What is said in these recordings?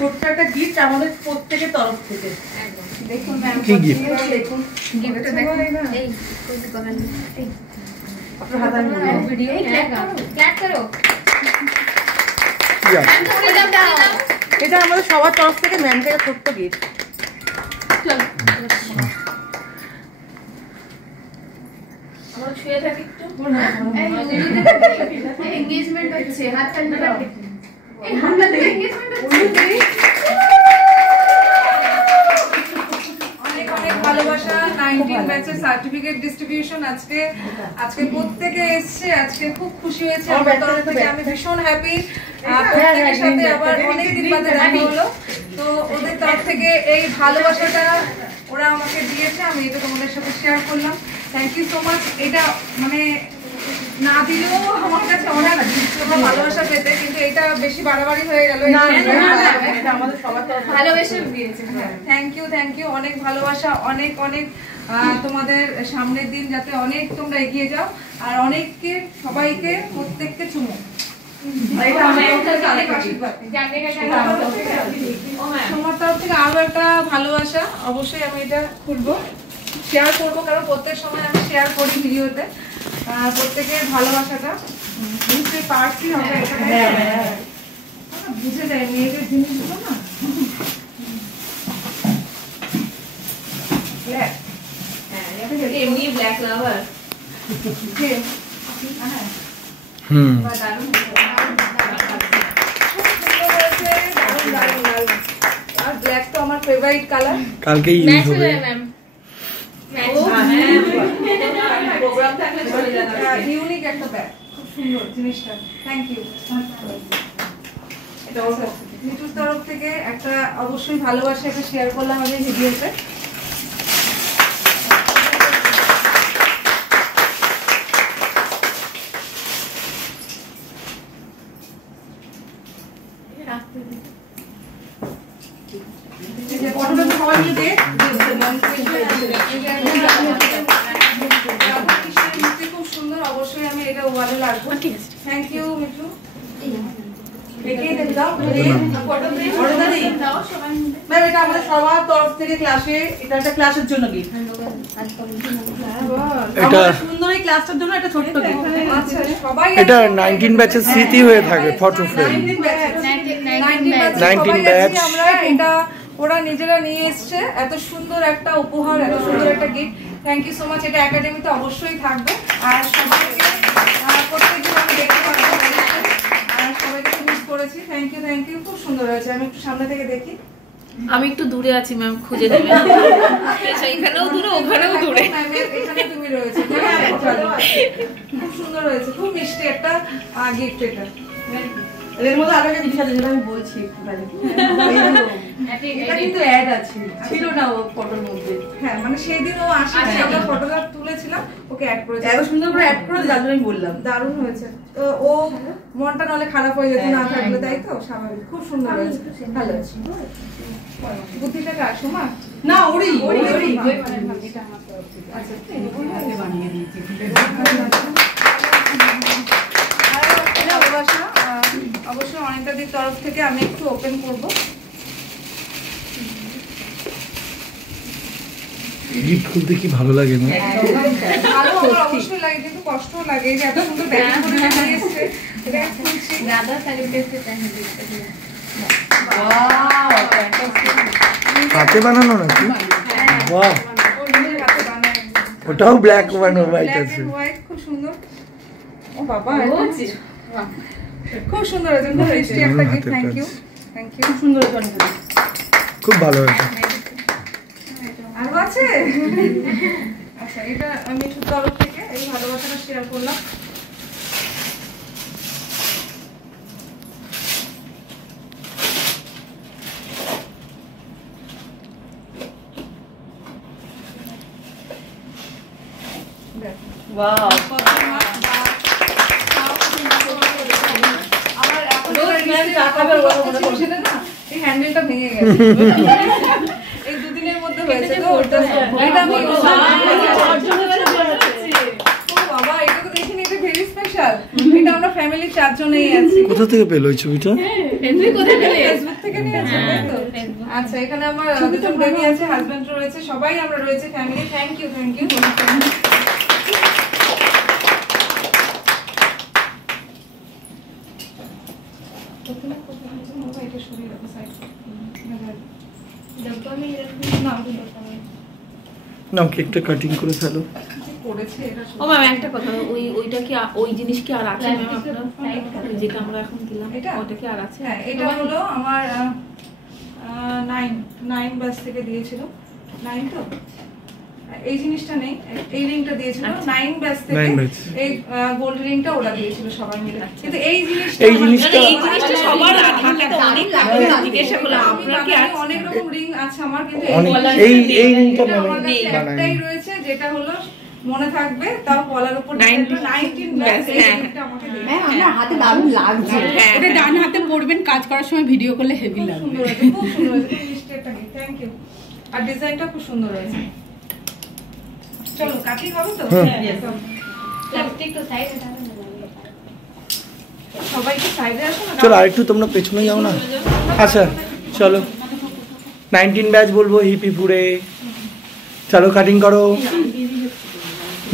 ছোট্ট একটা গিফট আমাদের প্রত্যেকের তরফ থেকে। দেখুন ম্যাম, কি গিফট? দেখুন গিফটটা দেখুন। এই কোন কথা নেই, এই আপনার হাতে ভিডিও ক্ল্যাপ করো। এটা আমাদের সবার তরফ থেকে ম্যামকে একটা ছোট্ট গিফট। চলো আমরা শুয়ে থাকি একটু। এনগেজমেন্ট হচ্ছে, হাত চালিয়ে দাও। এই হাতটা দিয়ে এনগেজমেন্ট হচ্ছে। অনেক অনেক ভালোবাসা। 19 ব্যাচের সার্টিফিকেট ডিস্ট্রিবিউশন আজকে প্রত্যেকে এসেছে। আজকে খুব খুশি হয়েছে আমার তরফ থেকে। আমি ভীষণ হ্যাপি। প্রত্যেকের সাথে আবার অনেক দিন বাদে দেখা হলো। তো ওদের তরফ থেকে এই ভালোবাসাটা ওরা আমাকে দিয়েছে, আমি এটা তোমাদের সাথে শেয়ার করলাম। Thank you so much. এটা মানে না দিলেও আমার কাছে অনেক তোমরা ভালোবাসা পেতে, কিন্তু এটা বেশি বাড়াবাড়ি হয়ে গেল। এটা আমাদের সবার তরফ থেকে ভালোবেসে দিয়েছে। থ্যাংক ইউ অনেক ভালোবাসা। অনেক অনেক তোমাদের সামনের দিন যাতে অনেক তোমরা এগিয়ে যাও, আর অনেককে সবাইকে প্রত্যেককে চুমো। তোমার তরফ থেকে আরো একটা ভালোবাসা। অবশ্যই আমি এটা খুলবো, শেয়ার করবো, কারণ প্রত্যেক সময় আমি শেয়ার করি ভিডিওতে। প্রত্যেকের ভালোবাসাটা বুঝতে পারছি হবে, বুঝে যায় মেয়েদের জিনিসগুলো না। এমনি ব্ল্যাক লাভার। আর ব্ল্যাক তো আমার ফেভারিট কালার। কালকে ইউজ হবে। প্রোগ্রাম থাকলে চলে যাবে। ইউনিক একটা ব্যাগ, খুব সুন্দর জিনিসটা। Thank you. এটা মিঠুর তরফ থেকে একটা অবশ্যই ভালোবাসা একটা শেয়ার করলাম আমি ভিডিওতে। খুব সুন্দর, অবশ্যই আমি এটা ওয়ালে লাগবো। Thank you Mithu. এটা আমাদের সবার তরফ থেকে ক্লাসে, এটা একটা ক্লাসের জন্য গিফট। সুন্দর এই ক্লাসটার জন্য একটা ছোট্ট গিফট। এটা 19 ব্যাচের স্মৃতি হয়ে থাকে, ফটো ফ্রেম। 19 ব্যাচ আমরা এটা ওরা নিজেরা নিয়ে এসেছে। এত সুন্দর একটা উপহার, এত সুন্দর একটা gift. Thank you so much. এটা একাডেমিতে অবশ্যই থাকবে। আর সবাইকে প্রত্যেকদিন আমি দেখতে পাবো, আর সবাইকে মিস করেছি। Thank you. খুব সুন্দর হয়েছে। আমি একটু সামনে থেকে দেখি। আমি একটু দূরে আছি ম্যাম, খুঁজে দেবেন। এখানেও দূরে, ওখানেও দূরে। এখানে তুমি রয়েছে। খুব সুন্দর হয়েছে, খুব মিষ্টি একটা গিফট। এটা এর মধ্যে আরো একটা জিনিস আছে যেটা আমি বলছি একটুখানি। এটা কিন্তু অ্যাড আছে, ছিল না ও ফটোর মধ্যে। হ্যাঁ, মানে সেই দিন ও আসে, আমরা ফটোটা তুলেছিলাম, ওকে অ্যাড করেছে। এত সুন্দর করে অ্যাড করে যার জন্য আমি বললাম। দারুণ হয়েছে। তো ও মনটা নাহলে খারাপ হয়ে যেত না থাকলে, তাই তো স্বাভাবিক। খুব সুন্দর হয়েছে, ভালো হয়েছে। বুদ্ধিটা কার? সোমা না, ওরি এটা আমার তরফ থেকে। আচ্ছা, আমি বানিয়ে দিয়েছি। ভালোবাসা অবশ্যই অনিতাদির তরফ থেকে আমি একটু ওপেন করব। গিফট খুলতে কি ভালো লাগে না? ভালো অবশ্যই লাগে, কিন্তু কষ্টও লাগে। যে এত সুন্দর ব্যাগ করে নিয়ে এসেছে, এটা খুলছি। দাদা সেলিব্রেটে চাইবে। Wow, fantastic. হাতে বানানো নাকি? বাহ, ওটাও ব্ল্যাক ওয়ান হোয়াইট আছে। খুব সুন্দর। ও বাবা, খুব সুন্দর হয়েছে। খুব মিষ্টি একটা গিফট। Thank you. খুব সুন্দর হয়েছে, খুব ভালো হয়েছে। আরো আছে। আচ্ছা, এটা আমি একটু তরফ থেকে এই ভালোবাসাটা শেয়ার করলাম। ওয়াও, এই হ্যান্ডেলটা ভেঙে গেছে। এই দুদিনের মধ্যে হয়েছে তো। এটা আমি বাবা, এটা তো দেখিনি, এটা ভেরি স্পেশাল। এটা আমরা ফ্যামিলি 4 জনেই আছি। কোথা থেকে পেলো এই ছবিটা? ফেসবুক থেকে নিয়েছে। আচ্ছা, এখানে আমার দুজন বেবি আছে, হাজবেন্ড রয়েছে, সবাই আমরা রয়েছে family. Thank you, thank you. না, কেকটা কাটিং করে ফেলো। ও ম্যাম একটা কথা, ওইটা কি ওই জিনিস কি আর আছে ম্যাম আপনার, যেটা আমরা এখন দিলাম ওটা কি আর আছে? হ্যাঁ, এটা হলো আমার 9 ব্যাচ থেকে দিয়েছিল। 9 তো এই জিনিসটা নেই, এই রিংটা দিয়েছিল 9 ব্যাচ থেকে। এই গোল্ড রিংটা ওরা দিয়েছিল সবাই মিলে। কিন্তু এই জিনিসটা সবার থাকে তো, অনেক লাগে। জিজ্ঞাসা করলাম আপনার কি আছে? অনেক রকম রিং আছে আমার, কিন্তু এই রিংটা মানে একটাই রয়েছে, যেটা হলো মনে থাকবে, তাও কলার উপর 19 ব্যাচ। এটা আমাকে দিন। হ্যাঁ, আমার হাতে দারুণ লাগছে। এটা ডান হাতে পরবেন, কাজ করার সময় ভিডিও করলে হেভি লাগবে। সুন্দর হয়েছে, খুব সুন্দর হয়েছে। মিষ্টিটা কি, থ্যাংক ইউ। আর ডিজাইনটা খুব সুন্দর হয়েছে। চলো কাটিং হবে তো? প্লাস্টিক তো সাইডে দাঁড়ানো। সবাই কি সাইডে আসো না? চলো আরেকটু তোমরা পেছনে যাও না। আচ্ছা চলো, 19 ব্যাচ বলবো হিপি পুরে। চলো কাটিং করো।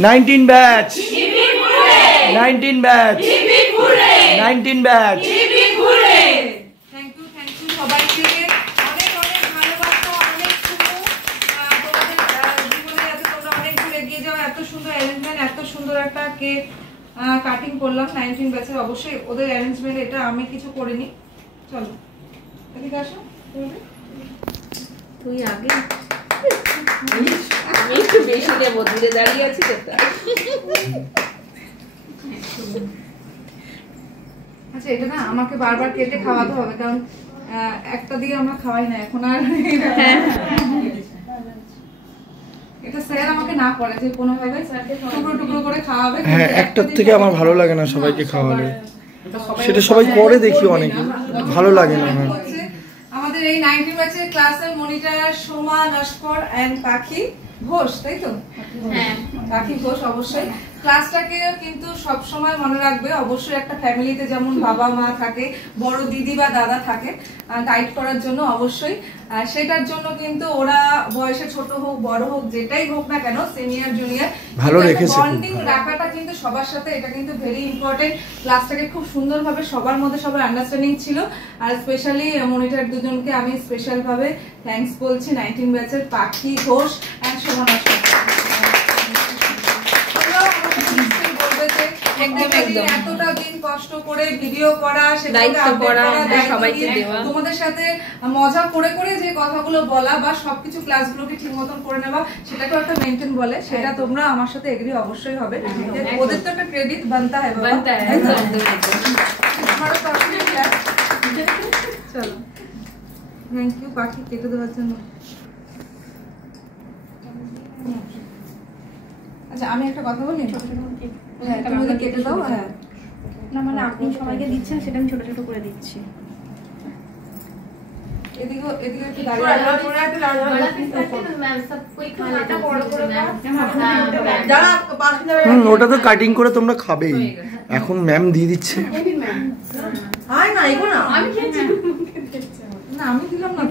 19 batch, 19 batch, 19 batch. Thank you, thank you সবাইকে। অনেক অনেক ভালোবাসা, অনেক শুভ। তোমাদের জীবনে যাতে তোমরা অনেক দূর এগিয়ে যাও। এত সুন্দর অ্যারেঞ্জমেন্ট, এত সুন্দর একটা কেক কাটিং করলাম 19 ব্যাচের। অবশ্যই ওদের অ্যারেঞ্জমেন্ট, এটা আমি কিছু করিনি। চলো এদিকে আসো। তুই আগে, আমি একটু বেশি দেবো, দূরে দাঁড়িয়ে আছি তো। আচ্ছা, এটা না আমাকে বারবার কেটে খাওয়াতে হবে, কারণ একটা দিয়ে আমরা খাওয়াই না এখন আর। এটা স্যার আমাকে না করে যে কোনোভাবে টুকরো টুকরো করে খাওয়াবে। হ্যাঁ, একটার থেকে আমার ভালো লাগে না সবাইকে খাওয়ালে। সেটা সবাই করে দেখি, অনেকে ভালো লাগে না। আমাদের এই 19 ব্যাচের ক্লাসের মনিটর সোমা নস্কর এন্ড পাখি ঘোষ, তাই তো? হ্যাঁ, পাখি ঘোষ। অবশ্যই ক্লাসটাকে কিন্তু সব সময় মনে রাখবে। অবশ্যই একটা ফ্যামিলিতে যেমন বাবা মা থাকে, বড় দিদি বা দাদা থাকে গাইড করার জন্য, অবশ্যই সেটার জন্য কিন্তু ওরা বয়সে ছোট হোক বড় হোক যেটাই হোক না কেন, সিনিয়র জুনিয়র ভালো রেখেছে। বন্ডিং রাখাটা কিন্তু সবার সাথে, এটা কিন্তু ভেরি ইম্পর্টেন্ট। ক্লাসটাকে খুব সুন্দরভাবে সবার মধ্যে সবার আন্ডারস্ট্যান্ডিং ছিল। আর স্পেশালি মনিটর দুজনকে আমি স্পেশাল ভাবে থ্যাঙ্কস বলছি, 19 ব্যাচের পাখি ঘোষ এন্ড সোমা নস্কর। এতটা দিন কষ্ট করে ভিডিও করা, তোমাদের সাথে মজা করে করে যে কথাগুলো বলা বা সবকিছু ক্লাসগুলোকে ঠিক মতন করে নেওয়া, সেটাকেও একটা মেনটেন বলে। সেটা তোমরা আমার সাথে এগ্রি অবশ্যই হবে। ওদের তো একটা ক্রেডিট বানতা হয়। চলো, থ্যাংক ইউ পাখি কেটে দেওয়ার জন্য। আচ্ছা, আমি একটা কথা বলি, তুমি ওদের কেটে দাও। হ্যাঁ না, মানে আপনি সবাইকে দিচ্ছেন, সেটা আমি ছোট ছোট করে দিচ্ছি। এদিকে এদিকে একটু দাঁড়িয়ে। ওটা তো কাটিং করে তোমরা খাবেই, এখন ম্যাম দিয়ে দিচ্ছে। না আমি দিলাম না।